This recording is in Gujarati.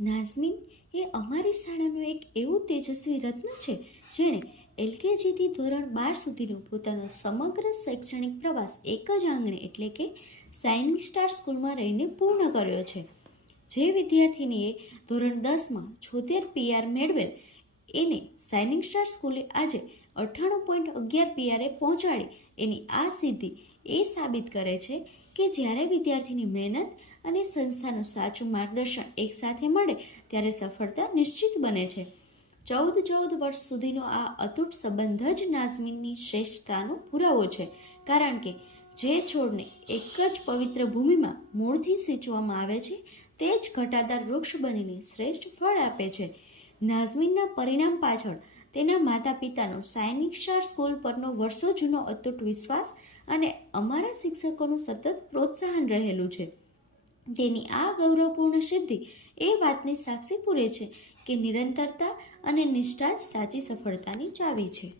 નાઝમીન એ અમારી શાળાનું એક એવું તેજસ્વી રત્ન છે જેણે LKGથી ધોરણ 12 સુધીનો પોતાનો સમગ્ર શૈક્ષણિક પ્રવાસ એક જ આંગણે એટલે કે શાઇનિંગ સ્ટાર સ્કૂલમાં રહીને પૂર્ણ કર્યો છે. જે વિદ્યાર્થીનીએ ધોરણ 10માં 76 PR મેળવેલ એને શાઇનિંગ સ્ટાર સ્કૂલે આજે 98.11 PRએ પહોંચાડી એની આ સિદ્ધિ એ સાબિત કરે છે કે જ્યારે વિદ્યાર્થીની મહેનત અને સંસ્થાનું સાચું માર્ગદર્શન એકસાથે મળે ત્યારે સફળતા નિશ્ચિત બને છે. 14 વર્ષ સુધીનો આ અતૂટ સંબંધ જ નાઝમીનની શ્રેષ્ઠતાનો પુરાવો છે, કારણ કે જે છોડને એક જ પવિત્ર ભૂમિમાં મૂળથી સિંચવામાં આવે છે તે જ ઘટાદાર વૃક્ષ બનીને શ્રેષ્ઠ ફળ આપે છે. નાઝમીનના પરિણામ પાછળ તેના માતા પિતાનો શાઇનિંગ સ્ટાર સ્કૂલ પરનો વર્ષો જૂનો અતૂટ વિશ્વાસ અને અમારા શિક્ષકોનું સતત પ્રોત્સાહન રહેલું છે. તેની આ ગૌરવપૂર્ણ સિદ્ધિ એ વાતની સાક્ષી પૂરે છે કે નિરંતરતા અને નિષ્ઠા જ સાચી સફળતાની ચાવી છે.